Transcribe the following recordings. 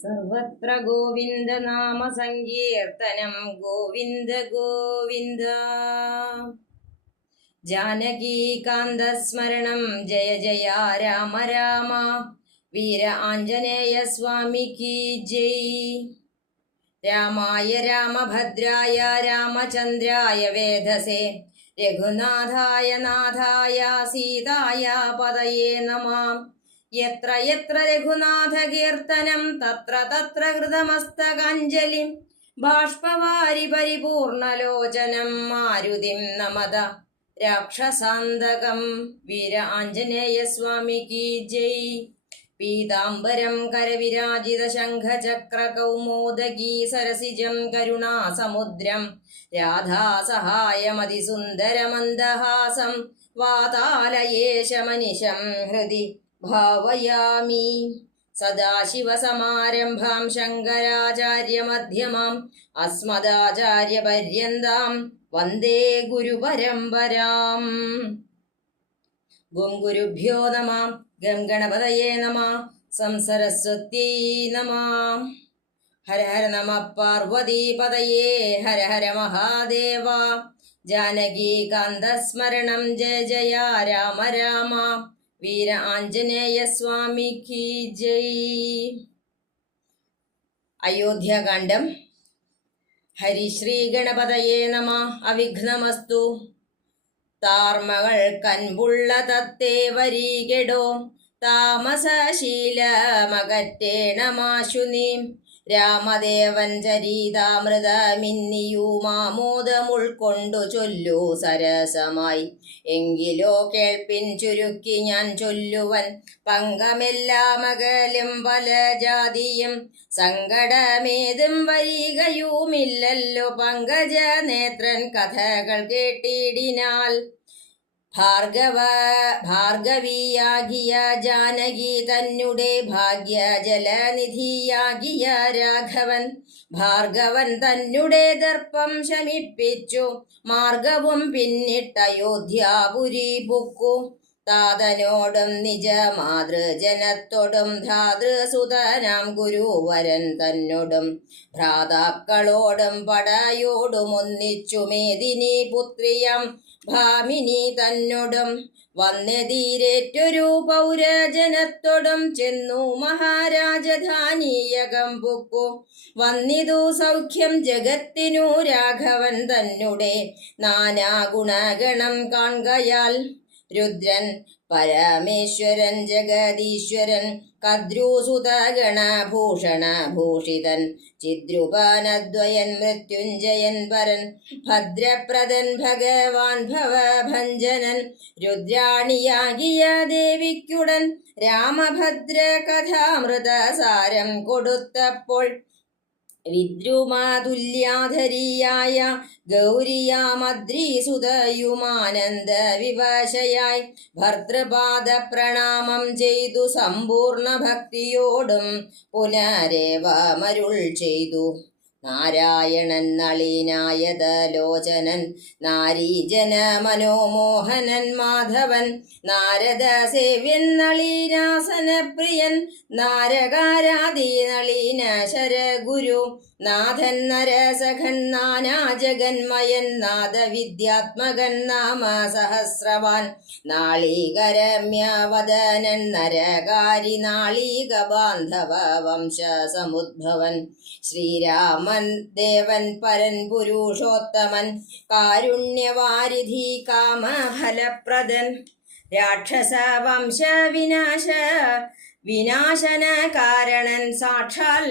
സർവത്ര ഗോവിന്ദ നാമ സങ്കീർത്തനം ഗോവിന്ദ ഗോവിന്ദ. ജാനകീകാന്ത സ്മരണം ജയ ജയ രാമ രാമ. വീര ആഞ്ജനേയ സ്വാമിക്ക് ജയ്. രാമായ രാമഭദ്രായ രാമചന്ദ്രായ വേധസേ രഘുനാഥായ നാഥായ സീതായ പതയേ നമഃ. യത്ര യത്ര രഘുനാഥ കീർത്തനം തത്ര തത്ര കൃതമസ്തകാഞ്ജലിം ബാഷ്പവാരി പരിപൂർണലോചനം മാരുതിം നമത രാക്ഷസാന്തകം. വീര ആഞ്ജനേയ സ്വാമിക്ക് ജയ്. പീതാംബരം കരവിരാജിത ശംഖചക്ര കൗമോദഗീ സരസിജം കരുണാസമുദ്രം രാധാസഹായമതിസുന്ദരമന്ദഹാസം വാതാലയേശമനിശം ഹൃദി ഭാവയാമി. സദാശിവസമാരംഭാം ശങ്കരാചാര്യമധ്യമാം അസ്മദാചാര്യപര്യന്താം വന്ദേ ഗുരുപരമ്പരാം. ഗും ഗുരുഭ്യോ നമഃ. ഗം ഗണപതയേ നമഃ. സം സരസ്വത്യൈ നമഃ. ഹര ഹര നമഃ പാർവതീപതയേ ഹര ഹര മഹാദേവ. ജാനകീകാന്ത സ്മരണം ജയ ജയ രാമ രാമ. വീര ആഞ്ജനേയ സ്വാമിക്ക് ജയ്. അയോധ്യാകാന്ഡം. ഹരിശ്രീ ഗണപതയേ നമഃ. അവിഘ്നമസ്തു. താർമകൾ കൻപുള്ള തത്തേ വരീകെടോ താമസശീലമകറ്റേണമാശു നീ. രാമദേവൻ ചരിതാമൃതമിന്നിയുമാമോദമുൾക്കൊണ്ടു ചൊല്ലു സരസമായി. എങ്കിലോ കേൾപ്പിൻ ചുരുക്കി ഞാൻ ചൊല്ലുവൻ പങ്കമെല്ലാമകലും പല ജാതിയും സങ്കടമേതും വരികയുമില്ലല്ലോ പങ്കജ നേത്രൻ കഥകൾ കേട്ടിടിനാൽ. ഭാർഗവിയാകിയ ജാനകി തന്നെ ഭാഗ്യജലനിധിയാകിയ രാഘവൻ ഭാർഗവൻ തന്നെ ദർപ്പം ശമിപ്പിച്ചു മാർഗവും പിന്നിട്ടയോധ്യാപുരി പുക്കു. താതനോടും നിജ മാതൃജനത്തോടും ധാതൃസുതനാം ഗുരുവരൻ തന്നോടും ഭ്രാതാക്കളോടും പടയോടും ഒന്നിച്ചു മേദിനി പുത്രിയം ഭാമിനി തന്നോടും വന്നെതിരേറ്റൊരു പൗരജനത്തോടും ചെന്നു മഹാരാജധാനീയകം പുക്കു. വന്നിതു സൗഖ്യം ജഗത്തിനു രാഘവൻ തന്നെ നാനാ ഗുണഗണം കാൺകയാൽ. രുദ്രൻ പരമേശ്വരൻ ജഗദീശ്വരൻ കദ്രൂസുതഗണഭൂഷണഭൂഷിതൻ ചിദ്രുപനദ്വയൻ മൃത്യുഞ്ജയൻ പരൻ ഭദ്രപ്രദൻ ഭഗവാൻ ഭവഭഞ്ജനൻ രുദ്രാണിയാകിയ ദേവിക്കുടൻ രാമഭദ്ര കഥാമൃതസാരം കൊടുത്തപ്പോൾ. വിദ്രുമാതുല്യാധരിയായ ഗൗരിയാമദ്രീസുതയുമാനന്ദ വിവശയായി ഭർതൃപാദ പ്രണാമം ചെയ്തു സമ്പൂർണ്ണ ഭക്തിയോടും പുനരേവമരുൾ ചെയ്തു. നാരായണൻ നളിനായതലോചനൻ നാരീജന മനോമോഹനൻ മാധവൻ നാരദ സേവ്യൻ നളീനാസനപ്രിയൻ നാരകാരാദി നളീന ശരഗുരു നാഥൻ നരസഖൻ നാനാജഗന്മയൻ നാദവിദ്യാത്മകൻ നാമ സഹസ്രവാൻ നാളീകരമ്യവദനൻ നരകാരി നാളീക ബാന്ധവ വംശസമുദ്ഭവൻ ശ്രീരാമൻ ദേവൻ പരൻ പുരുഷോത്തമൻ കാരുണ്യവാരിധി കാമഫലപ്രദൻ രാക്ഷസ വിനാശന കാരണൻ സാക്ഷാൽ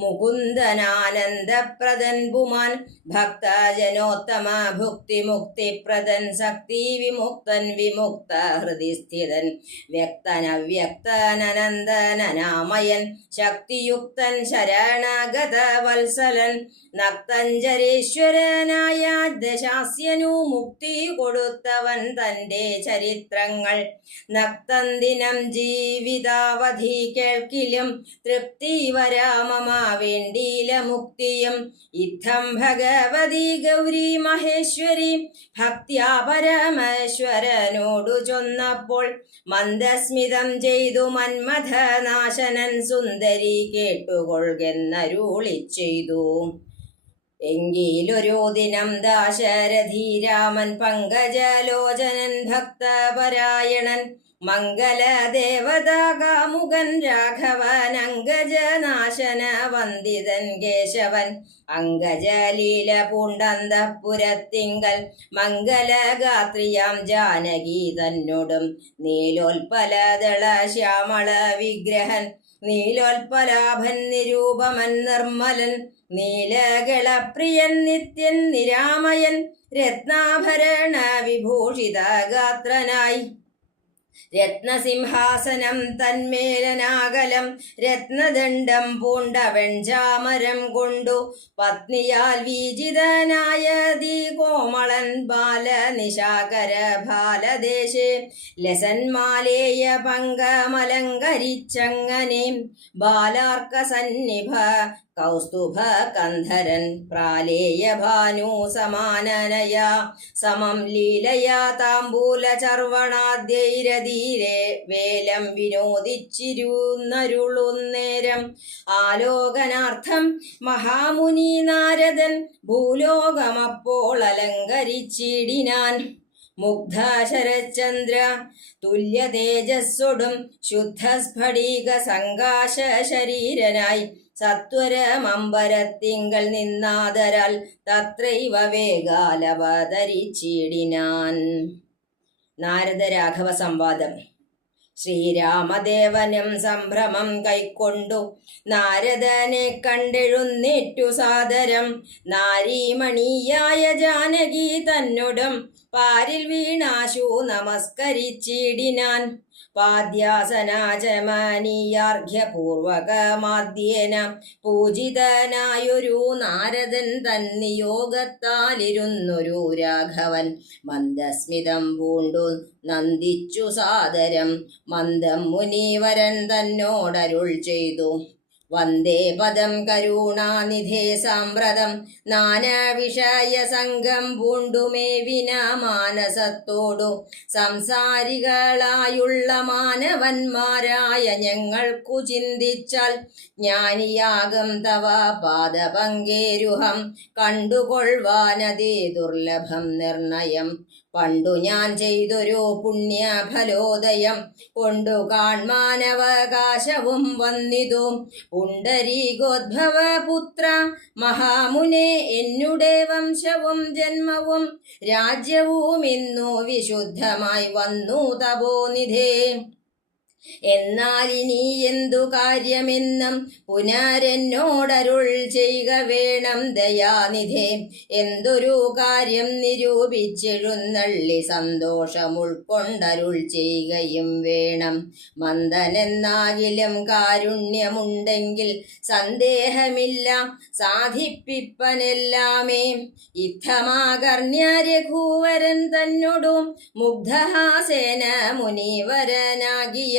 മുകുന്ദനാനന്ദപ്രദൻ പുമാൻ ഭക്തജനോത്തമ ഭുക്തിമുക്തിപ്രദൻ ശക്തി വിമുക്തൻ വിമുക്ത ഹൃദിസ്ഥിതൻ വ്യക്തനവ്യക്തനനന്ദനനാമയൻ ശക്തിയുക്തൻ ശരണഗത വത്സലൻ നക്തഞ്ജരീശ്വരനായ ദശാസ്യനു മുക്തി കൊടുത്തവൻ തൻ്റെ ചരിത്രങ്ങൾ നക്തന്ദിനം ജീവിതാവധി നിരവധി കേൾക്കിലും തൃപ്തി വരാമമ വേണ്ടീല മുക്തിയും. ഇത്തം ഭഗവതി ഗൗരി മഹേശ്വരി ഭക്ത്യാ പരമേശ്വരനോടു ചൊന്നപ്പോൾ മന്ദസ്മിതം ചെയ്തു മന്മഥനാശനൻ സുന്ദരി കേട്ടുകൊള്ളുകെന്നരുളി ചെയ്തു. എങ്കിലൊരു ദിനം ദാശരഥി രാമൻ പങ്കജലോചനൻ ഭക്തപരായണൻ മംഗലദേവതാകാമുകൻ രാഘവൻ അങ്കജനാശന വന്ദിതൻ കേശവൻ അങ്കജലീല പൂണ്ടന്തപുരത്തിങ്കൽ മംഗലഗാത്രിയാം ജാനകി തന്നോടും നീലോൽപലദള ശ്യാമള വിഗ്രഹൻ നീലോൽപലാഭൻ നിരൂപമൻ നിർമ്മലൻ നീലകളപ്രിയൻ നിത്യൻ നിരാമയൻ രത്നാഭരണ വിഭൂഷിത ഗാത്രനായി രത്നസിംഹാസനം തന്മേലനാകലം രത്നദണ്ഡം പൂണ്ടവൻ ചാമരം കൊണ്ടു പത്നിയാൽ വീജിതനായ കോമളൻ ബാലനിശാകര ബാലദേശേ ലസന്മാലേയ പങ്കമലങ്കരിച്ചങ്ങനെ ബാലാർക്ക സന്നിഭ കൗസ്തുഭ കന്ധരൻ പ്രാലേയ ഭാനു സമാനനയാ സമം ലീലയാ താംബൂല ചർവണാദ്യൈരധീരെ വേലം വിനോദിച്ചിരുന്നരുളുന്നേരം ആലോകനാർത്ഥം മഹാമുനി നാരദൻ ഭൂലോകമപ്പോൾ അലങ്കരിച്ചിടിനാൻ. മുഗ്ധ ശരചന്ദ്ര തുല്യ തേജസ്സൊടും ശുദ്ധ സ്ഫടിക സങ്കാശ ശരീരനായി സത്വരമമ്പരത്തിങ്കൽ നിന്നാദരാൽ തത്രൈവ വേഗാലവതരിച്ചിടിനാൻ. നാരദ രാഘവ സംവാദം. ശ്രീരാമദേവനും സംഭ്രമം കൈക്കൊണ്ടു നാരദനെ കണ്ടെഴുന്നേറ്റു സാദരം നാരീമണിയായ ജാനകി തന്നോടും പാരിൽ വീണാശു നമസ്കരിച്ചിടിനാൻ. പാദ്യാസനാചമനീയാർഘ്യപൂർവകമാദ്യേന പൂജിതനായൊരു നാരദൻ തന്നിയോഗത്താലിരുന്നൊരു രാഘവൻ മന്ദസ്മിതം പൂണ്ടു നന്ദിച്ചു സാദരം മന്ദം മുനീവരൻ തന്നോടരുൾ ചെയ്തു. വന്ദേ പദം കരുണാനിധേ സാമ്പ്രതം നാനാവിഷയ സംഘം പൂണ്ടുമേവിന മാനസത്തോടു സംസാരികളായുള്ള മാനവന്മാരായ ഞങ്ങൾക്കു ചിന്തിച്ചാൽ ജ്ഞാനിയാകും തവ പാദപങ്കേരുഹം കണ്ടുകൊള്ളുവാനതേ ദുർലഭം നിർണയം. പണ്ടു ഞാൻ ചെയ്തൊരു പുണ്യഫലോദയം കൊണ്ടു കാൺമാനവകാശവും വന്നിതു. പുണ്ടരീകോദ്ഭവ പുത്ര മഹാമുനെ എന്നുടെ വംശവും ജന്മവും രാജ്യവും ഇന്നു വിശുദ്ധമായി വന്നു തപോനിധേ. എന്നാൽ ഇനി എന്തു കാര്യമെന്നും പുനരെന്നോടരുൾ ചെയ്യുക വേണം ദയാനിധേ. എന്തൊരു കാര്യം നിരൂപിച്ചെഴുന്നള്ളി സന്തോഷം ഉൾക്കൊണ്ടരുൾ ചെയ്യുകയും വേണം. മന്ദനെന്നാകിലും കാരുണ്യമുണ്ടെങ്കിൽ സന്ദേഹമില്ല സാധിപ്പിപ്പനെല്ലാമേ. ഇത്തമാകർണ്യ രഘുവരൻ തന്നോടും മുഗ്ധഹാസേന മുനീവരനാകിയ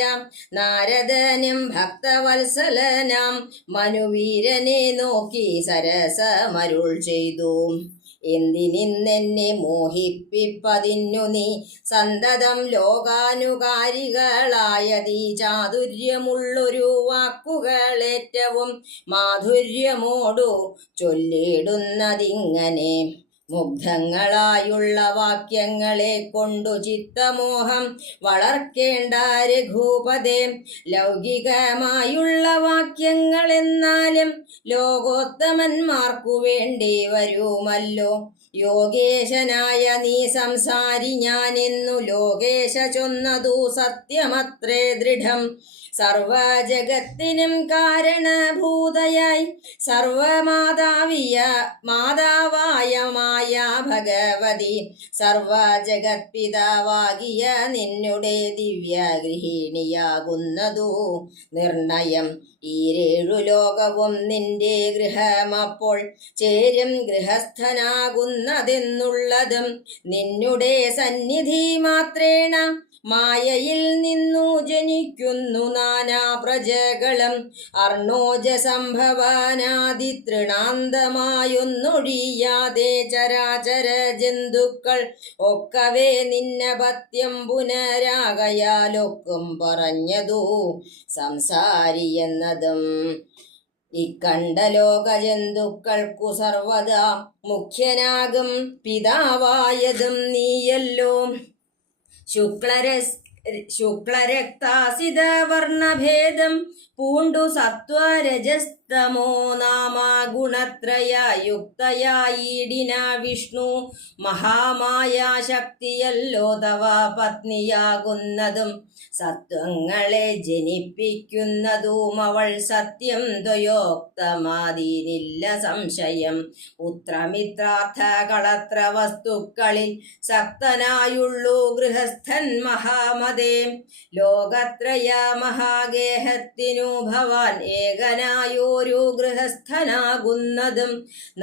നാരദനും ഭക്തവത്സലനാം മനുവീരനെ നോക്കി സരസമരുൾ ചെയ്തു. എന്തിനിന്നെന്നെ മോഹിപ്പിപ്പതിന്നു നീ സന്തതം ലോകാനുകാരികളായതീ ചാതുര്യമുള്ളൊരു വാക്കുകളേറ്റവും മാധുര്യമോടു ചൊല്ലിടുന്നതിങ്ങനെ. മുഗ്ധങ്ങളായുള്ള വാക്യങ്ങളെ കൊണ്ടു ചിത്തമോഹം വളർക്കേണ്ട രഘുപതേ. ലൗകികമായുള്ള വാക്യങ്ങളെന്നാലും ലോകോത്തമന്മാർക്കു വേണ്ടി വരുമല്ലോ. യോഗേശനായ നീ സംസാരി ഞാനെന്നു ലോകേശ ചൊന്നതു സത്യമത്രേ ദൃഢം. സർവജഗത്തിനും കാരണഭൂതയായി മാതാവായ മായ ഭഗവതി സർവജഗത്പിതാവാകിയ നിന്നുടെ ദിവ്യഗൃഹിണിയാകുന്നതു നിർണയം. ഈരേഴു ലോകവും നിന്റെ ഗൃഹമപ്പോൾ ചേരും ഗൃഹസ്ഥനാകുന്നതെന്നുള്ളതും നിന്നുടെ സന്നിധി മാത്രേണ മായയിൽ നിന്നു ജനിക്കുന്നു നാനാ പ്രജകളും അർണോജ സംഭവാനാദിതൃണാന്തമായൊന്നൊഴിയാതെ ചരാചര ജന്തുക്കൾ ഒക്കവേ നിന്നപത്യം പുനരാകയാലൊക്കും പറഞ്ഞതു സംസാരി എന്നതും ഇക്കണ്ട ലോക ജന്തുക്കൾക്കു സർവദാ മുഖ്യനാകും പിതാവായതും നീയല്ലോ. ശുക്ലരക്താസിത വർണ്ണഭേദം പൂണ്ടു സത്വരജസ്തമോ നാമ ഗുണത്രയയുക്തയായിടിന വിഷ്ണു മഹാമായാശക്തിയല്ലോ തവ പത്നിയാകുന്നതും സത്വങ്ങളെ ജനിപ്പിക്കുന്നതും അവൾ സത്യം ത്വയോക്തമാതീനില്ല സംശയം. പുത്രമിത്രാർത്ഥ കളത്ര വസ്തുക്കളിൽ സക്തനായുള്ളൂ ഗൃഹസ്ഥൻ മഹാമതേ. ലോകത്രയ മഹാഗേഹത്തിനു ഭവാൻ ഏകനായോരു ഗൃഹസ്ഥനാകുന്നതും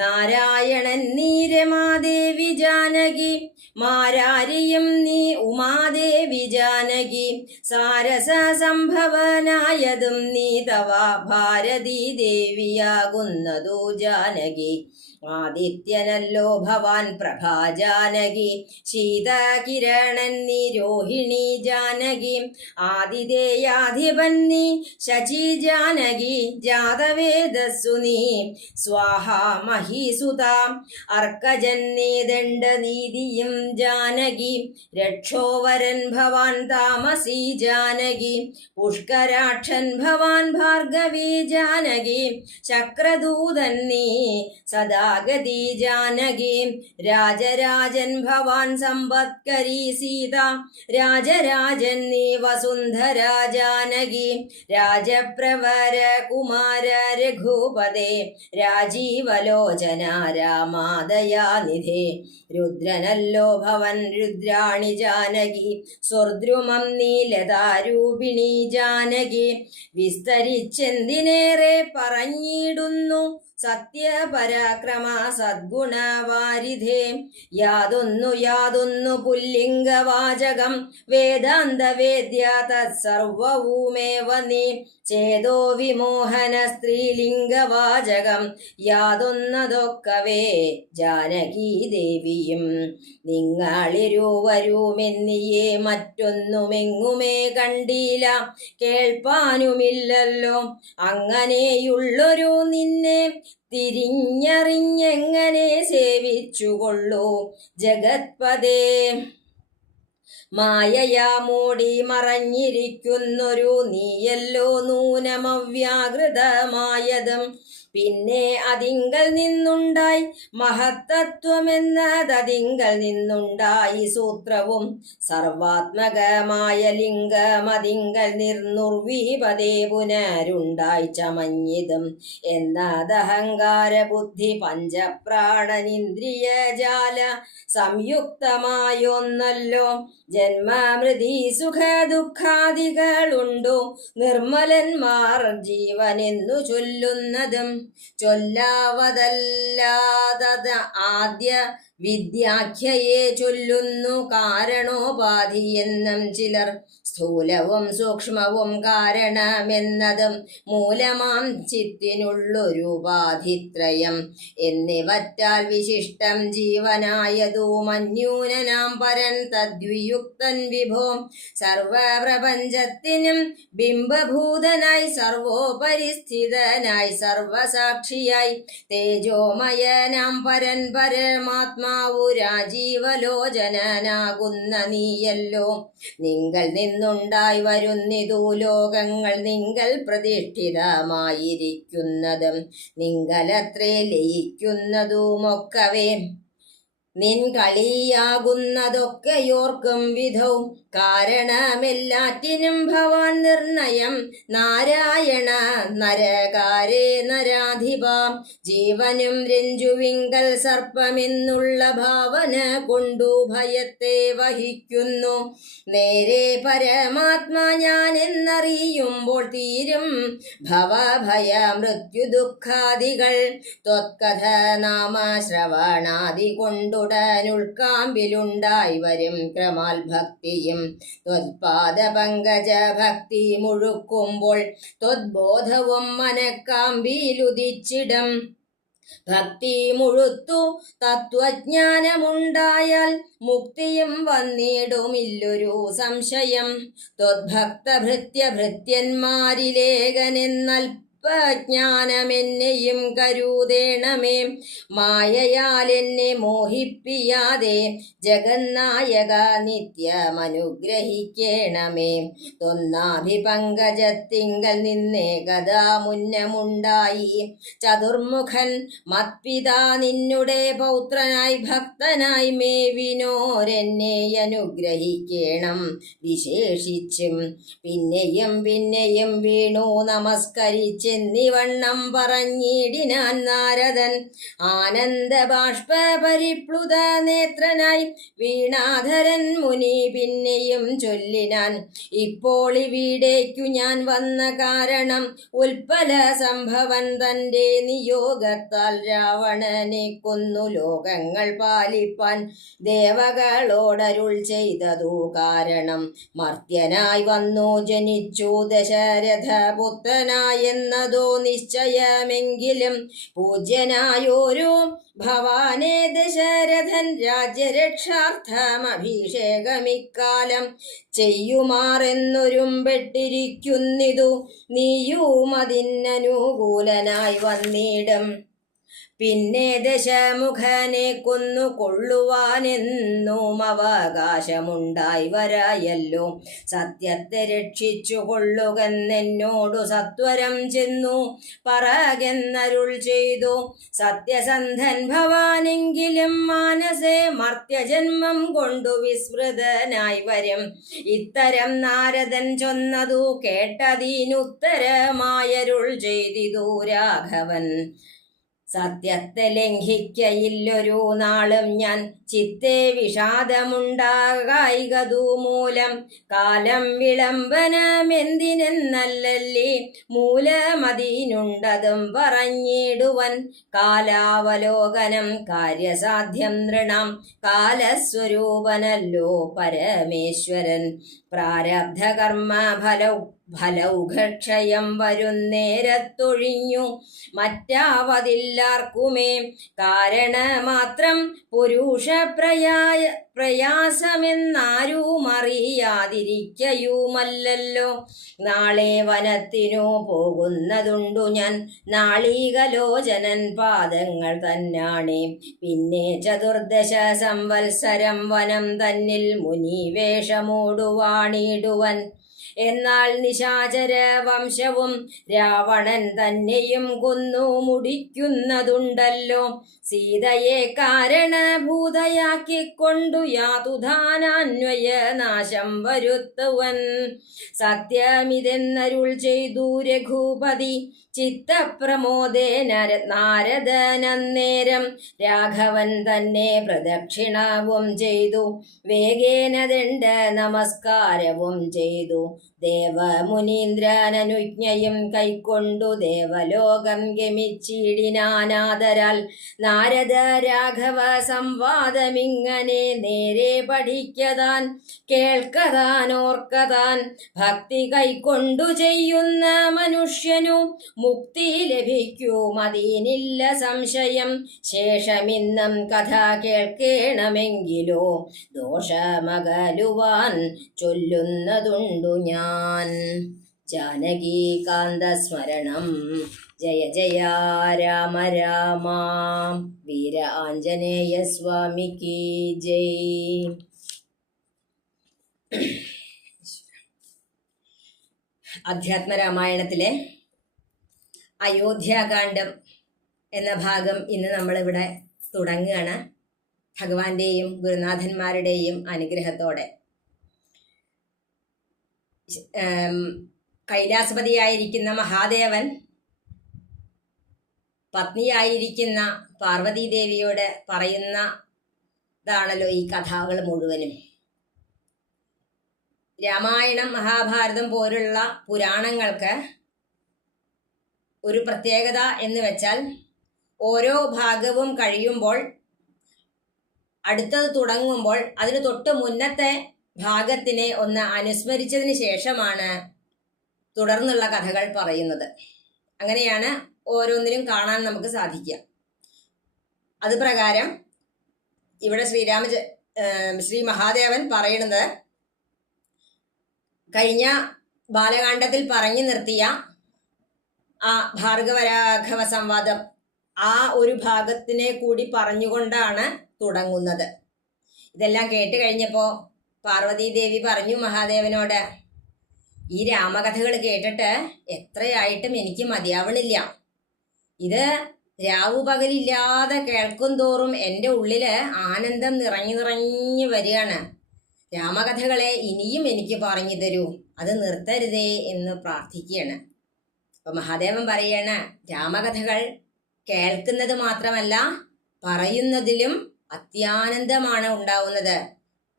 നാരായണൻ നീ രമാദേവി ജാനകി മാരാരിയും നീ ഉമാദേവി ജാനകി സാരസ സംഭവനായതും നീ തവ ഭാരതീ ദേവിയാകുന്നതു ജാനകി. ആദിത്യനല്ലോ ഭവാൻ പ്രഭാജാനകി ശീതകിരണൻ നീ രോഹിണി ജാനകി ആതിഥേയാധിപൻ നീ ശചി ജാനകി ജാതവേദസ്സു നീ സ്വാഹ മഹീസുത അർക്കജൻ നീ ദണ്ഡനീതിയും ജാനകി രക്ഷോവരൻ ഭവാൻ താമസി ജാനകി പുഷ്കരാക്ഷൻ ഭവാൻ ഭാർഗവി ജാനകി ചക്രദൂതൻ നീ സദാഗതി ജാനകി രാജരാജൻ ഭവാൻ സമ്പത്കരി സീത രാജരാജൻ നീ വസുന്ധര ജാനകി രാജപ്രവര കുമാര രഘുപതേ രാജീവലോചന രാമാദയാനിധേ. രുദ്രനല്ലോ ഭവൻ രുദ്രാണി ജാനകി സ്വർദ്രുമം നീലതാരൂപിണി ജാനകി വിസ്തരിച്ചെന്തിനേറെ പറഞ്ഞിടുന്നു സത്യപരാക്രമ സദ്ഗുണവാരിധേ. യാതൊന്നു പുല്ലിംഗവാചകം വേദാന്ത വേദ്യ തത്സർവവുമേവ നീ ചേതോ വിമോഹന സ്ത്രീലിംഗവാചകം യാതൊന്നതൊക്കവേ ജാനകീ ദേവിയും. നിങ്ങളിരുവരുമെന്നിയെ മറ്റൊന്നുമെങ്ങുമേ കണ്ടില്ല കേൾപ്പാനുമില്ലല്ലോ അങ്ങനെയുള്ളൊരു നിന്നെ തിരിഞ്ഞറിഞ്ഞെങ്ങനെ സേവിച്ചുകൊള്ളൂ ജഗത്പദേ. മായയാ മൂടി മറഞ്ഞിരിക്കുന്നൊരു നീയല്ലോ നൂനമവ്യാകൃതമായതും പിന്നെ അതിങ്കൽ നിന്നുണ്ടായി മഹത്തത്വമെന്നതിങ്കൽ നിന്നുണ്ടായി സൂത്രവും സർവാത്മകമായ ലിംഗമതിങ്കൽ നിർനിർവീപതേ പുനരുണ്ടായി ചമഞ്ഞിതും എന്നതഹങ്കാര ബുദ്ധി പഞ്ചപ്രാണനിന്ദ്രിയജാല സംയുക്തമായൊന്നല്ലോ. ജന്മമൃതി സുഖ ദുഃഖാദികളുണ്ടു നിർമ്മലന്മാർ ജീവനെന്നു ചൊല്ലുന്നതും ചൊല്ലാവതല്ലാതത് ആദ്യ വിദ്യാഖ്യയെ ചൊല്ലുന്നു കാരണോപാധി എന്നും ചിലർ. സ്ഥൂലവും സൂക്ഷ്മവും കാരണമെന്നതും മൂലമാം ചിത്തിനുള്ളൊരുപാധിത്രയം എന്നിവറ്റാൽ വിശിഷ്ടം ജീവനായതു മന്യൂനനാം പരൻ തദ്വിയുക്തൻ വിഭോ. സർവപ്രപഞ്ചത്തിനും ബിംബഭൂതനായി സർവോപരിസ്ഥിതനായി സർവസാക്ഷിയായി തേജോമയനാം പരൻ പരമാത്മാവു രാജീവലോചനാകുന്ന നീയല്ലോ. നിങ്കൽ നിന്നുണ്ടായി വരുന്നിതു ലോകങ്ങൾ നിങ്കൽ പ്രതിഷ്ഠിതമായിരിക്കുന്നതും നിങ്കലത്രേ ലയിക്കുന്നതുമൊക്കവേ നിൻ കളിയാകുന്നതൊക്കെയോർക്കും വിധൗ. കാരണമെല്ലാറ്റിനും ഭവാൻ നിർണയം നാരായണ നരകാരേ നരാധിപ. ജീവനും രഞ്ജുവിങ്കൽ സർപ്പമെന്നുള്ള ഭാവന കൊണ്ടു ഭയത്തെ വഹിക്കുന്നു. നേരെ പരമാത്മാ ഞാൻ എന്നറിയുമ്പോൾ തീരും ഭവഭയ മൃത്യു ദുഃഖാദികൾ. ത്വത്കഥ നാമ ശ്രവണാദി കൊണ്ടുടനുൾക്കാമ്പിലുണ്ടായി വരും ക്രമാൽ ഭക്തിയും സഖിം ത്വത്പാദ പങ്കജ ഭക്തി മുഴുക്കുമ്പോൾ ത്വദ്ബോധവും മനക്കാമ്പിയിലുദിച്ചിടം ഭക്തി മുഴുത്തു തത്വജ്ഞാനമുണ്ടായാൽ മുക്തിയും വന്നിടുമില്ലൊരു സംശയം ത്വദ്ഭക്തഭൃത്യഭൃത്യന്മാരിലേകനെന്നൽപജ്ഞാനമെന്നെയും കരുതേണമേ മായയാൽ എന്നെ മോഹിപ്പിയാതെ ജഗന്നായക നിത്യമനുഗ്രഹിക്കേണമേ തൊന്നാഭിപങ്കജത്തിങ്കൽ നിന്നേകഥാ മുന്നമുണ്ടായി ചതുർമുഖൻ മത്പിതാ നിന്നുടെ പൗത്രനായി ഭക്തനായി മേവിനോരെന്നെ അനുഗ്രഹിക്കേണം വിശേഷിച്ചും പിന്നെയും പിന്നെയും വീണു നമസ്കരിച്ചെന്നിവണ്ണം പറഞ്ഞിടിനാൻ നാരദൻ ആനന്ദ ബാഷ്പ പരിപ്ലുത നേത്രനായി വീണാധരൻ മുനി പിന്നെയും ചൊല്ലിനാൻ ഇപ്പോൾ ഇവിടേക്കു ഞാൻ വന്ന കാരണം ഉൽപ്പല സംഭവൻ തന്റെ നിയോഗത്താൽ രാവണനെ കൊന്നു ലോകങ്ങൾ പാലിപ്പാൻ ദേവകളോടരുൾ ചെയ്തതു കാരണം മർത്യനായി വന്നു ജനിച്ചു ദശരഥ പുത്രനായെന്നതോ നിശ്ചയമെങ്കിലും പൂജ്യനായോരു ഭവാനെ ദശരഥൻ രാജ്യരക്ഷാർത്ഥം അഭിഷേകമിക്കാലം ചെയ്യുമാറെന്നൊരുമ്പെട്ടിരിക്കുന്നിതു നീയും അതിനനുകൂലനായി വന്നിടും പിന്നെ ദശമുഖനെ കൊന്നു കൊള്ളുവാനെന്നും അവകാശമുണ്ടായി വരായല്ലോ സത്യത്തെ രക്ഷിച്ചു കൊള്ളുകെന്നോടു സത്വരം ചെന്നു പറകെന്നരുൾ ചെയ്തു സത്യസന്ധൻ ഭവാനെങ്കിലും മാനസേ മർത്യജന്മം കൊണ്ടു വിസ്മൃതനായി വരും ഇത്തരം നാരദൻ ചൊന്നതു കേട്ടതിനുത്തരമായരുൾ ചെയ്തിതു രാഘവൻ സത്യത്തെ ലംഘിക്കയില്ലൊരു നാളും ഞാൻ ചിത്തെ വിഷാദമുണ്ടാകായികതു മൂലം കാലം വിളംബനമെന്തിനെന്നല്ലല്ലേ മൂലമതിനുണ്ടതും പറഞ്ഞിടുവൻ കാലാവലോകനം കാര്യസാധ്യം നൃണാം കാലസ്വരൂപനല്ലോ പരമേശ്വരൻ പ്രാരബ്ധകർമ്മ ഫലൗഘക്ഷയം വരുന്നേരത്തൊഴിഞ്ഞു മറ്റാവതില്ലാർക്കുമേ കാരണമാത്രം പ്രയാസമെന്നാരും അറിയാതിരിക്കയുമല്ലോ നാളെ വനത്തിനു പോകുന്നതുണ്ടു ഞാൻ നാളീകലോചനൻ പാദങ്ങൾ തന്നാണേ പിന്നെ ചതുർദശ സംവത്സരം വനം തന്നിൽ മുനിവേഷമോടുവാണിടുവൻ എന്നാൽ നിശാചര വംശവും രാവണൻ തന്നെയും കൊന്നു മുടിക്കുന്നതുണ്ടല്ലോ സീതയെ കാരണഭൂതയാക്കിക്കൊണ്ടു യാതുധാനാന്വയ നാശം വരുത്തുവൻ സത്യമിതെന്നരുൾ ചെയ്തു രഘുപതി ചിത്തപ്രമോദേന നാരദനന്നേരം രാഘവൻ തന്നെ പ്രദക്ഷിണവും ചെയ്തു വേഗേന ദണ്ഡ നമസ്കാരവും ചെയ്തു ദേവമുനീന്ദ്രനനുജ്ഞയും കൈക്കൊണ്ടു ദേവലോകം ഗമിച്ചിടിനാനാദരാൽ നാരദ രാഘവ സംവാദമിങ്ങനെ നേരെ പഠിക്കതാൻ കേൾക്കതാൻ ഓർക്കതാൻ ഭക്തി കൈക്കൊണ്ടു ചെയ്യുന്ന മനുഷ്യനു മുക്തി ലഭിക്കുമതിനില്ല സംശയം ശേഷമിന്നും കഥ കേൾക്കേണമെങ്കിലോ ദോഷമകലുവാൻ ചൊല്ലുന്നതുണ്ടു ഞാൻ ജാനകീകാന്തസ്മരണം ജയ ജയ രാമ രാമ വീര ആഞ്ജനേയ സ്വാമിക്ക് ജയ്. അധ്യാത്മരാമായണത്തിലെ അയോധ്യാകാന്ഡം എന്ന ഭാഗം ഇന്ന് നമ്മളിവിടെ തുടങ്ങുകയാണ്. ഭഗവാന്റെയും ഗുരുനാഥന്മാരുടെയും അനുഗ്രഹത്തോടെ കൈലാസപതിയായിരിക്കുന്ന മഹാദേവൻ പത്നിയായിരിക്കുന്ന പാർവതീദേവിയോട് പറയുന്നതാണല്ലോ ഈ കഥകൾ മുഴുവനും. രാമായണം മഹാഭാരതം പോലുള്ള പുരാണങ്ങൾക്ക് ഒരു പ്രത്യേകത എന്ന് വെച്ചാൽ ഓരോ ഭാഗവും കഴിയുമ്പോൾ അടുത്തത് തുടങ്ങുമ്പോൾ അതിന് തൊട്ട് മുന്നത്തെ ഭാഗത്തിനെ ഒന്ന് അനുസ്മരിച്ചതിന് ശേഷമാണ് തുടർന്നുള്ള കഥകൾ പറയുന്നത്. അങ്ങനെയാണ് ഓരോന്നിനും കാണാൻ നമുക്ക് സാധിക്കുക. അത് പ്രകാരം ഇവിടെ ശ്രീ മഹാദേവൻ പറയുന്നത്, കഴിഞ്ഞ ബാലകാണ്ഡത്തിൽ പറഞ്ഞു നിർത്തിയ ആ ഭാർഗവരാഘവ സംവാദം ആ ഒരു ഭാഗത്തിനെ കൂടി പറഞ്ഞുകൊണ്ടാണ് തുടങ്ങുന്നത്. ഇതെല്ലാം കേട്ട് കഴിഞ്ഞപ്പോൾ പാർവതീദേവി പറഞ്ഞു മഹാദേവനോട്, ഈ രാമകഥകൾ കേട്ടിട്ട് എത്രയായിട്ടും എനിക്ക് മതിയാവണില്ല. ഇത് രാവു പകലില്ലാതെ കേൾക്കും തോറും എൻ്റെ ഉള്ളില് ആനന്ദം നിറഞ്ഞു വരികയാണ്. രാമകഥകളെ ഇനിയും എനിക്ക് പറഞ്ഞു തരൂ, അത് നിർത്തരുതേ എന്ന് പ്രാർത്ഥിക്കുകയാണ്. അപ്പൊ മഹാദേവൻ പറയാണ്, രാമകഥകൾ കേൾക്കുന്നത് മാത്രമല്ല പറയുന്നതിലും അത്യാനന്ദമാണ് ഉണ്ടാവുന്നത്.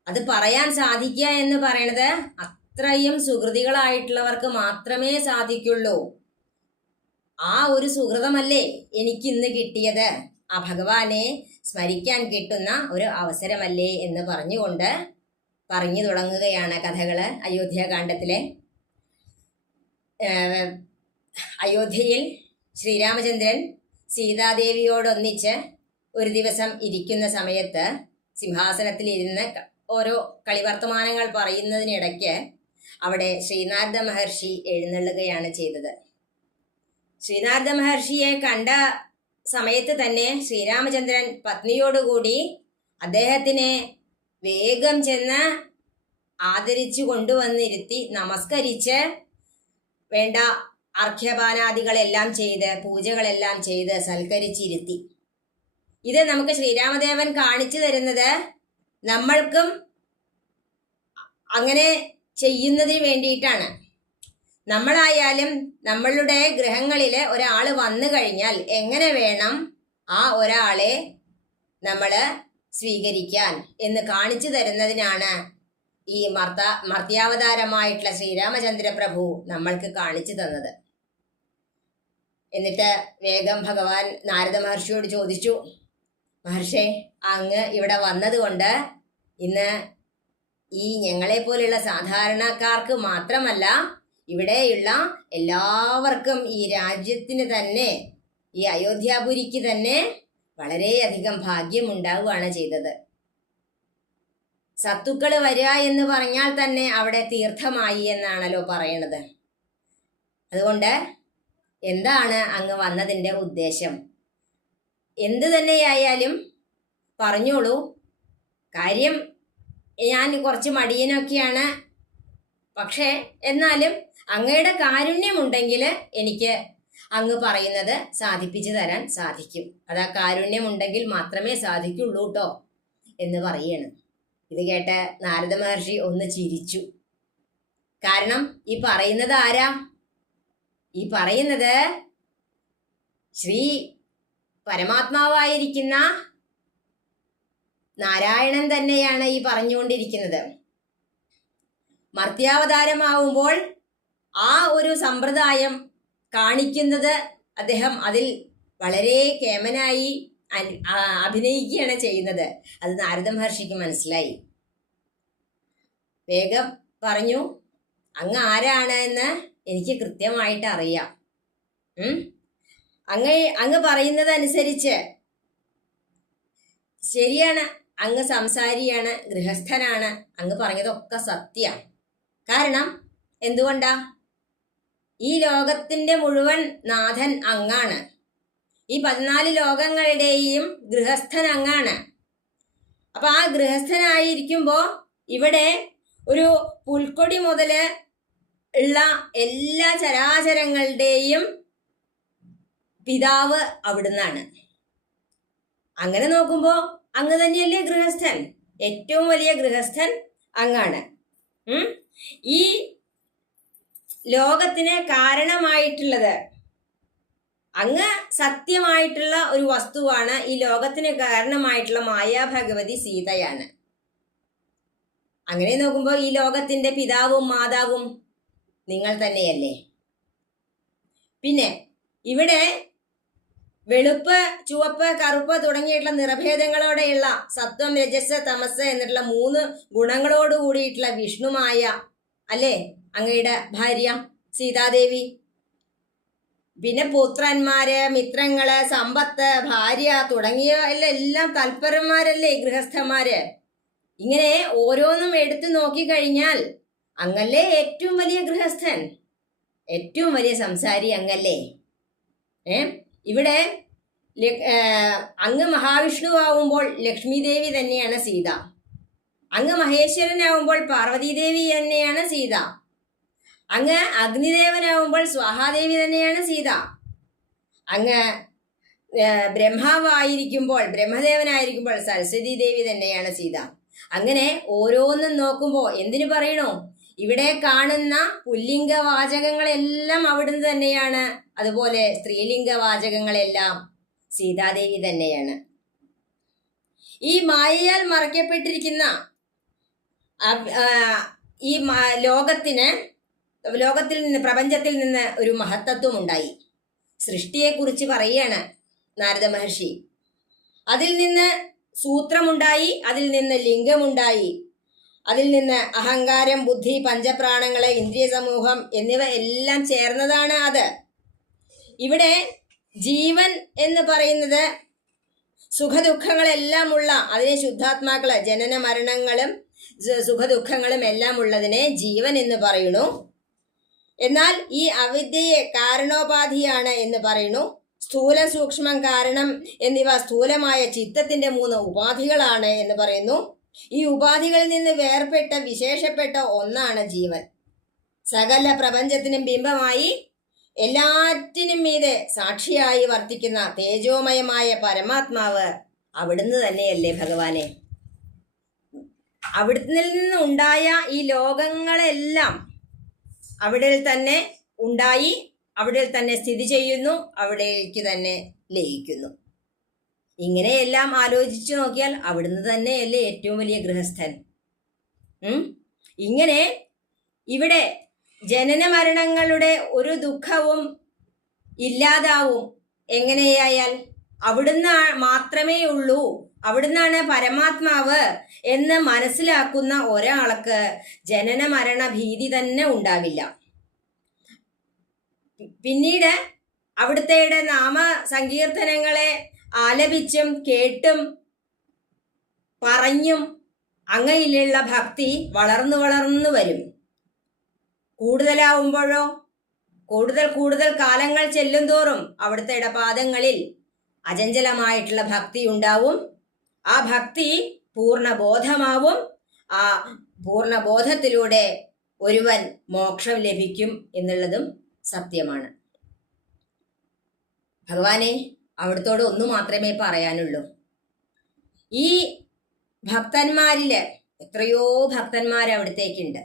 അത് പറയാൻ സാധിക്കുക എന്ന് പറയണത് അത്രയും സുഹൃതികളായിട്ടുള്ളവർക്ക് മാത്രമേ സാധിക്കുള്ളൂ. ആ ഒരു സുഹൃതമല്ലേ എനിക്ക് ഇന്ന് കിട്ടിയത്, ആ ഭഗവാനെ സ്മരിക്കാൻ കിട്ടുന്ന ഒരു അവസരമല്ലേ എന്ന് പറഞ്ഞുകൊണ്ട് പറഞ്ഞു തുടങ്ങുകയാണ് കഥകള്. അയോധ്യാകാണ്ഡത്തിലെ അയോധ്യയിൽ ശ്രീരാമചന്ദ്രൻ സീതാദേവിയോടൊന്നിച്ച് ഒരു ദിവസം ഇരിക്കുന്ന സമയത്ത് സിംഹാസനത്തിൽ ഇരുന്ന് ഓരോ കളിവർത്തമാനങ്ങൾ പറയുന്നതിനിടയ്ക്ക് അവിടെ ശ്രീനാരദ മഹർഷി എഴുന്നള്ളുകയാണ് ചെയ്തത്. ശ്രീനാരദ മഹർഷിയെ കണ്ട സമയത്ത് തന്നെ ശ്രീരാമചന്ദ്രൻ പത്നിയോടുകൂടി അദ്ദേഹത്തിനെ വേഗം ചെന്ന് ആദരിച്ചു കൊണ്ടുവന്നിരുത്തി നമസ്കരിച്ച് വേണ്ട അർഘ്യപാനാദികളെല്ലാം ചെയ്ത് പൂജകളെല്ലാം ചെയ്ത് സൽക്കരിച്ചിരുത്തി. ഇത് നമുക്ക് ശ്രീരാമദേവൻ കാണിച്ചു തരുന്നത് നമ്മൾക്കും അങ്ങനെ ചെയ്യുന്നതിന് വേണ്ടിയിട്ടാണ്. നമ്മളായാലും നമ്മളുടെ ഗൃഹങ്ങളിൽ ഒരാൾ വന്നു കഴിഞ്ഞാൽ എങ്ങനെ വേണം ആ ഒരാളെ നമ്മൾ സ്വീകരിക്കാൻ എന്ന് കാണിച്ചു തരുന്നതിനാണ് ഈ മർത്യാവതാരമായിട്ടുള്ള ശ്രീരാമചന്ദ്ര പ്രഭു നമ്മൾക്ക് കാണിച്ചു തന്നത്. എന്നിട്ട് വേഗം ഭഗവാൻ നാരദ മഹർഷിയോട് ചോദിച്ചു, മഹർഷേ, അങ്ങ് ഇവിടെ വന്നതുകൊണ്ട് ഇന്ന് ഈ ഞങ്ങളെ പോലെയുള്ള സാധാരണക്കാർക്ക് മാത്രമല്ല ഇവിടെയുള്ള എല്ലാവർക്കും ഈ രാജ്യത്തിന് തന്നെ ഈ അയോധ്യാപുരിക്ക് തന്നെ വളരെയധികം ഭാഗ്യമുണ്ടാവുകയാണ് ചെയ്തത്. സത്തുക്കൾ വരിക എന്ന് പറഞ്ഞാൽ തന്നെ അവിടെ തീർത്ഥമായി എന്നാണല്ലോ പറയണത്. അതുകൊണ്ട് എന്താണ് അങ്ങ് വന്നതിൻ്റെ ഉദ്ദേശം? എന്ത് തന്നെയായാലും പറഞ്ഞോളൂ. കാര്യം ഞാൻ കുറച്ച് മടിയനൊക്കെയാണ്, പക്ഷേ എന്നാലും അങ്ങയുടെ കാരുണ്യമുണ്ടെങ്കിൽ എനിക്ക് അങ്ങ് പറയുന്നത് സാധിപ്പിച്ചു തരാൻ സാധിക്കും. അത് ആ കാരുണ്യമുണ്ടെങ്കിൽ മാത്രമേ സാധിക്കുള്ളൂ കേട്ടോ എന്ന് പറയാണ്. ഇത് കേട്ട് നാരദ മഹർഷി ഒന്ന് ചിരിച്ചു. കാരണം ഈ പറയുന്നത് ആരാ? ഈ പറയുന്നത് ശ്രീ പരമാത്മാവായിരിക്കുന്ന നാരായണൻ തന്നെയാണ് ഈ പറഞ്ഞുകൊണ്ടിരിക്കുന്നത്. മർത്യാവതാരമാവുമ്പോൾ ആ ഒരു സമ്പ്രദായം കാണിക്കുന്നത് അദ്ദേഹം അതിൽ വളരെ കേമനായി അഭിനയിക്കുകയാണ് ചെയ്യുന്നത്. അത് നാരദ മഹർഷിക്ക് മനസ്സിലായി. വേഗം പറഞ്ഞു, അങ്ങ് ആരാണ് എന്ന് എനിക്ക് കൃത്യമായിട്ട് അറിയാം. അങ്ങ് പറയുന്നത് അനുസരിച്ച് ശരിയാണ്. അങ്ങ് സംസാരിയാണ്, ഗൃഹസ്ഥനാണ്. അങ്ങ് പറഞ്ഞതൊക്കെ സത്യം. കാരണം എന്തുകൊണ്ടാ? ഈ ലോകത്തിന്റെ മുഴുവൻ നാഥൻ അങ്ങാണ്. ഈ 14 ലോകങ്ങളുടെയും ഗൃഹസ്ഥൻ അങ്ങാണ്. അപ്പൊ ആ ഗൃഹസ്ഥനായിരിക്കുമ്പോ ഇവിടെ ഒരു പുൽക്കൊടി മുതല് ഉള്ള എല്ലാ ചരാചരങ്ങളുടെയും പിതാവ് അവിടുന്നാണ്. അങ്ങനെ നോക്കുമ്പോ അങ്ങ് തന്നെയല്ലേ ഗൃഹസ്ഥൻ? ഏറ്റവും വലിയ ഗൃഹസ്ഥൻ അങ്ങാണ്. ഈ ലോകത്തിന് കാരണമായിട്ടുള്ളത് അങ്ങ് സത്യമായിട്ടുള്ള ഒരു വസ്തുവാണ്. ഈ ലോകത്തിന് കാരണമായിട്ടുള്ള മായാഭഗവതി സീതയാണ്. അങ്ങനെ നോക്കുമ്പോൾ ഈ ലോകത്തിന്റെ പിതാവും മാതാവും നിങ്ങൾ തന്നെയല്ലേ? പിന്നെ ഇവിടെ വെളുപ്പ്, ചുവപ്പ്, കറുപ്പ് തുടങ്ങിയിട്ടുള്ള നിറഭേദങ്ങളോടെയുള്ള സത്വം, രജസ്, തമസ് എന്നിട്ടുള്ള 3 ഗുണങ്ങളോട് കൂടിയിട്ടുള്ള വിഷ്ണുമായ അല്ലേ അങ്ങയുടെ ഭാര്യ സീതാദേവി. പിന്നെ പുത്രന്മാര്, മിത്രങ്ങള്, സമ്പത്ത്, ഭാര്യ തുടങ്ങിയ എല്ലാം തൽപരന്മാരല്ലേ ഗൃഹസ്ഥന്മാര്. ഇങ്ങനെ ഓരോന്നും എടുത്തു നോക്കിക്കഴിഞ്ഞാൽ അങ്ങല്ലേ ഏറ്റവും വലിയ ഗൃഹസ്ഥൻ, ഏറ്റവും വലിയ സംസാരി അങ്ങല്ലേ. ഇവിടെ അങ്ങ് മഹാവിഷ്ണുവാകുമ്പോൾ ലക്ഷ്മി ദേവി തന്നെയാണ് സീത. അങ്ങ് മഹേശ്വരനാവുമ്പോൾ പാർവതീദേവി തന്നെയാണ് സീത. അങ്ങ് അഗ്നിദേവനാവുമ്പോൾ സ്വാഹാദേവി തന്നെയാണ് സീത. അങ്ങ് ബ്രഹ്മാവായിരിക്കുമ്പോൾ, ബ്രഹ്മദേവനായിരിക്കുമ്പോൾ സരസ്വതി ദേവി തന്നെയാണ് സീത. അങ്ങനെ ഓരോന്നും നോക്കുമ്പോൾ എന്തിനു പറയണോ, ഇവിടെ കാണുന്ന പുല്ലിംഗ വാചകങ്ങളെല്ലാം അവിടുന്ന് തന്നെയാണ്. അതുപോലെ സ്ത്രീലിംഗ വാചകങ്ങളെല്ലാം സീതാദേവി തന്നെയാണ്. ഈ മായയാൽ മറയ്ക്കപ്പെട്ടിരിക്കുന്ന ഈ ലോകത്തിൽ നിന്ന്, പ്രപഞ്ചത്തിൽ നിന്ന് ഒരു മഹത്തത്വം ഉണ്ടായി. സൃഷ്ടിയെക്കുറിച്ച് പറയുകയാണ് നാരദ മഹർഷി. അതിൽ നിന്ന് സൂത്രമുണ്ടായി, അതിൽ നിന്ന് ലിംഗമുണ്ടായി, അതിൽ നിന്ന് അഹങ്കാരം, ബുദ്ധി, പഞ്ചപ്രാണങ്ങളെ, ഇന്ദ്രിയ സമൂഹം എന്നിവ എല്ലാം ചേർന്നതാണ് അത്. ഇവിടെ ജീവൻ എന്ന് പറയുന്നത് സുഖദുഃഖങ്ങളെല്ലാം ഉള്ള, അതിനെ ശുദ്ധാത്മാക്കള്, ജനന മരണങ്ങളും സുഖദുഃഖങ്ങളും എല്ലാം ഉള്ളതിനെ ജീവൻ എന്ന് പറയുന്നു. എന്നാൽ ഈ അവിദ്യയെ കാരണോപാധിയാണ് എന്ന് പറയുന്നു. സ്ഥൂല, സൂക്ഷ്മം, കാരണം എന്നിവ സ്ഥൂലമായ ചിത്തത്തിന്റെ 3 ഉപാധികളാണ് എന്ന് പറയുന്നു. ഈ ഉപാധികളിൽ നിന്ന് വേർപെട്ട വിശേഷപ്പെട്ട ഒന്നാണ് ജീവൻ. സകല പ്രപഞ്ചത്തിനും ബിംബമായി എല്ലാറ്റിനും മീതെ സാക്ഷിയായി വർത്തിക്കുന്ന തേജോമയമായ പരമാത്മാവ് അവിടുന്ന് തന്നെയല്ലേ ഭഗവാനെ. അവിടുന്ന് നിന്നുണ്ടായ ഈ ലോകങ്ങളെല്ലാം അവിടെ തന്നെ ഉണ്ടായി, അവിടെ തന്നെ സ്ഥിതി ചെയ്യുന്നു, അവിടേക്ക് തന്നെ ലയിക്കുന്നു. ഇങ്ങനെയെല്ലാം ആലോചിച്ചു നോക്കിയാൽ അവിടുന്ന് തന്നെയല്ലേ ഏറ്റവും വലിയ ഗൃഹസ്ഥൻ. ഇങ്ങനെ ഇവിടെ ജനന മരണങ്ങളുടെ ഒരു ദുഃഖവും ഇല്ലാതാവും. എങ്ങനെയായാൽ അവിടുന്ന് മാത്രമേ ഉള്ളൂ, അവിടുന്നാണ് പരമാത്മാവ് എന്ന് മനസ്സിലാക്കുന്ന ഒരാൾക്ക് ജനന മരണ ഭീതി തന്നെ ഉണ്ടാവില്ല. പിന്നീട് അവിടുത്തെ നാമ സങ്കീർത്തനങ്ങളെ ആലപിച്ചും കേട്ടും പറഞ്ഞും അങ്ങയിലുള്ള ഭക്തി വളർന്നു വളർന്നു വരും. കൂടുതലാവുമ്പോഴോ, കൂടുതൽ കാലങ്ങൾ ചെല്ലും തോറും അവിടുത്തെ പാദങ്ങളിൽ അചഞ്ചലമായിട്ടുള്ള ഭക്തി ഉണ്ടാവും. ആ ഭക്തി പൂർണ്ണബോധമാവും. ആ പൂർണ്ണബോധത്തിലൂടെ ഒരുവൻ മോക്ഷം ലഭിക്കും എന്നുള്ളതും സത്യമാണ്. ഭഗവാനെ, അവിടുത്തോട് ഒന്നു മാത്രമേ പറയാനുള്ളൂ. ഈ ഭക്തന്മാരില് എത്രയോ ഭക്തന്മാർ അവിടത്തേക്കുണ്ട്.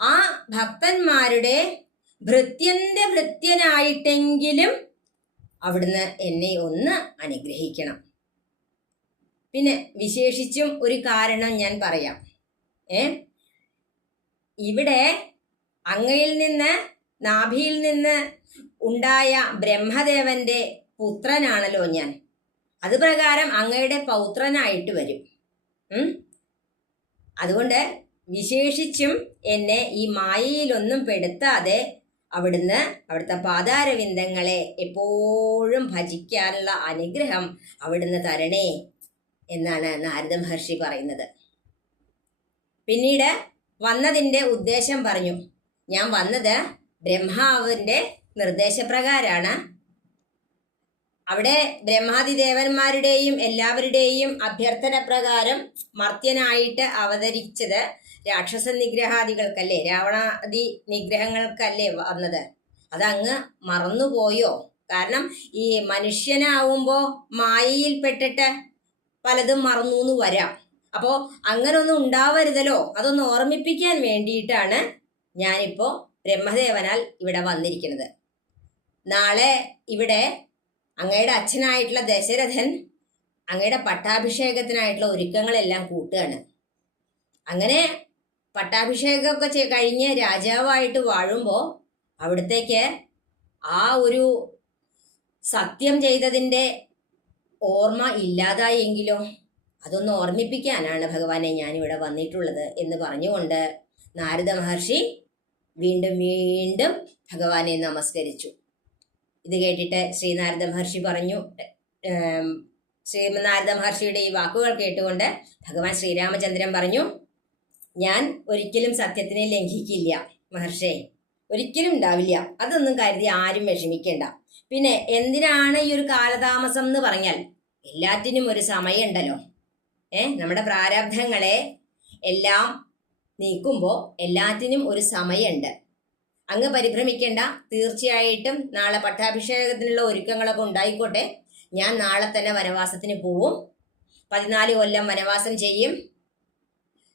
ആ ഭക്തന്മാരുടെ ഭൃത്യന്റെ ഭൃത്യനായിട്ടെങ്കിലും അവിടുന്ന് എന്നെ ഒന്ന് അനുഗ്രഹിക്കണം. പിന്നെ വിശേഷിച്ചും ഒരു കാരണം ഞാൻ പറയാം. ഇവിടെ അങ്ങയിൽ നിന്ന്, നാഭിയിൽ നിന്ന് ഉണ്ടായ ബ്രഹ്മദേവന്റെ പുത്രനാണല്ലോ ഞാൻ. അത് പ്രകാരം അങ്ങയുടെ പൗത്രനായിട്ട് വരും. അതുകൊണ്ട് വിശേഷിച്ചും എന്നെ ഈ മായയിലൊന്നും പെടുത്താതെ അവിടുന്ന് അവിടുത്തെ പാതാരവിന്ദങ്ങളെ എപ്പോഴും ഭജിക്കാനുള്ള അനുഗ്രഹം അവിടുന്ന് തരണേ എന്നാണ് നാരദ മഹർഷി പറയുന്നത്. പിന്നീട് വന്നതിൻ്റെ ഉദ്ദേശം പറഞ്ഞു. ഞാൻ വന്നത് ബ്രഹ്മാവിൻ്റെ നിർദ്ദേശപ്രകാരാണ്. അവിടെ ബ്രഹ്മാദിദേവന്മാരുടെയും എല്ലാവരുടെയും അഭ്യർത്ഥന പ്രകാരം മർത്യനായിട്ട് അവതരിച്ചത് രാക്ഷസ നിഗ്രഹാദികൾക്കല്ലേ, രാവണാദി നിഗ്രഹങ്ങൾക്കല്ലേ വന്നത്. അതങ്ങ് മറന്നുപോയോ? കാരണം ഈ മനുഷ്യനാവുമ്പോൾ മായയിൽപ്പെട്ടിട്ട് പലതും മറന്നു എന്ന് വരാം. അപ്പോൾ അങ്ങനൊന്നും ഉണ്ടാവരുതല്ലോ, അതൊന്ന് ഓർമ്മിപ്പിക്കാൻ വേണ്ടിയിട്ടാണ് ഞാനിപ്പോൾ ബ്രഹ്മദേവനാൽ ഇവിടെ വന്നിരിക്കുന്നത്. നാളെ ഇവിടെ അങ്ങയുടെ അച്ഛനായിട്ടുള്ള ദശരഥൻ അങ്ങയുടെ പട്ടാഭിഷേകത്തിനായിട്ടുള്ള ഒരുക്കങ്ങളെല്ലാം കൂട്ടുകയാണ്. അങ്ങനെ പട്ടാഭിഷേകമൊക്കെ കഴിഞ്ഞ് രാജാവായിട്ട് വാഴുമ്പോൾ അവിടത്തേക്ക് ആ ഒരു സത്യം ചെയ്തതിൻ്റെ ഓർമ്മ ഇല്ലാതായെങ്കിലോ? അതൊന്ന് ഓർമ്മിപ്പിക്കാനാണ് ഭഗവാനെ ഞാനിവിടെ വന്നിട്ടുള്ളത് എന്ന് പറഞ്ഞുകൊണ്ട് നാരദ മഹർഷി വീണ്ടും വീണ്ടും ഭഗവാനെ നമസ്കരിച്ചു. ഇത് കേട്ടിട്ട് ശ്രീനാരദ മഹർഷി പറഞ്ഞു, നാരദ മഹർഷിയുടെ ഈ വാക്കുകൾ കേട്ടുകൊണ്ട് ഭഗവാൻ ശ്രീരാമചന്ദ്രൻ പറഞ്ഞു, ഞാൻ ഒരിക്കലും സത്യത്തിനെ ലംഘിക്കില്ല മഹർഷേ, ഒരിക്കലും ഉണ്ടാവില്ല. അതൊന്നും കരുതി ആരും വിഷമിക്കേണ്ട. പിന്നെ എന്തിനാണ് ഈ ഒരു കാലതാമസം എന്ന് പറഞ്ഞാൽ, എല്ലാറ്റിനും ഒരു സമയമുണ്ടല്ലോ. നമ്മുടെ പ്രാരബ്ധങ്ങളെ എല്ലാം നീക്കുമ്പോൾ എല്ലാറ്റിനും ഒരു സമയമുണ്ട്. അങ്ങ് പരിഭ്രമിക്കേണ്ട. തീർച്ചയായിട്ടും നാളെ പട്ടാഭിഷേകത്തിനുള്ള ഒരുക്കങ്ങളൊക്കെ ഉണ്ടായിക്കോട്ടെ. ഞാൻ നാളെ തന്നെ വനവാസത്തിന് പോവും. 14 കൊല്ലം വനവാസം ചെയ്യും.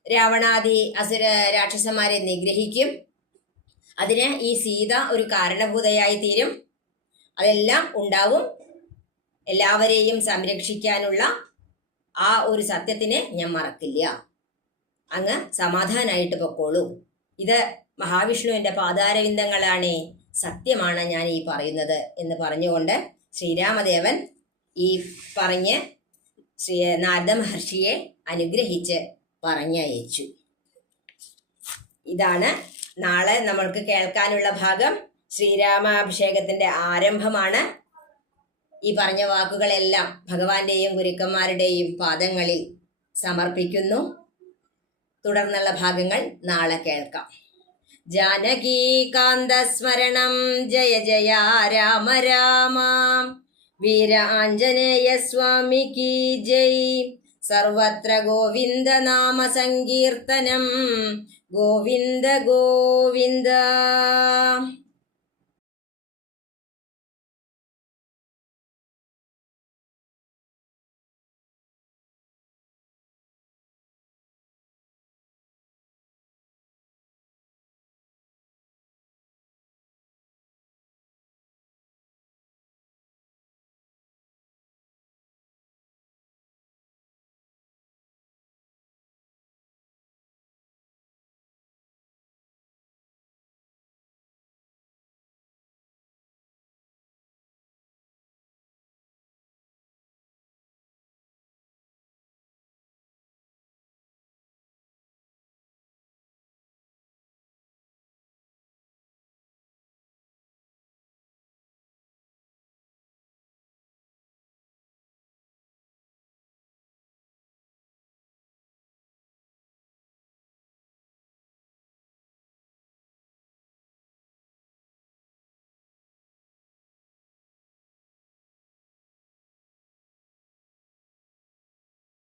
രാവണാദി അസുര രാക്ഷസന്മാരെ നിഗ്രഹിക്കും. അതിന് ഈ സീത ഒരു കാരണഭൂതയായി തീരും. അതെല്ലാം ഉണ്ടാവും. എല്ലാവരെയും സംരക്ഷിക്കാനുള്ള ആ ഒരു സത്യത്തിനെ ഞാൻ മറക്കില്ല. അങ്ങ് സമാധാനായിട്ട് പൊക്കോളൂ. ഇത് മഹാവിഷ്ണുവിന്റെ പാതാരവിന്ദങ്ങളാണ്, സത്യമാണ് ഞാൻ ഈ പറയുന്നത് എന്ന് പറഞ്ഞുകൊണ്ട് ശ്രീരാമദേവൻ ഈ പറഞ്ഞ് നാരദ മഹർഷിയെ അനുഗ്രഹിച്ച് പറഞ്ഞയച്ചു. ഇതാണ് നാളെ നമ്മൾക്ക് കേൾക്കാനുള്ള ഭാഗം. ശ്രീരാമാഭിഷേകത്തിന്റെ ആരംഭമാണ്. ഈ പറഞ്ഞ വാക്കുകളെല്ലാം ഭഗവാന്റെയും ഗുരുക്കന്മാരുടെയും പാദങ്ങളിൽ സമർപ്പിക്കുന്നു. തുടർന്നുള്ള ഭാഗങ്ങൾ നാളെ കേൾക്കാം. ജാനകീകാന്തസ്മരണം ജയ ജയ രാമ രാമ. വീര ആഞ്ജനേയ സ്വാമിക്ക് ജയ്. സർവത്ര ഗോവിന്ദ നാമ സങ്കീർത്തനം. ഗോവിന്ദ ഗോവിന്ദ.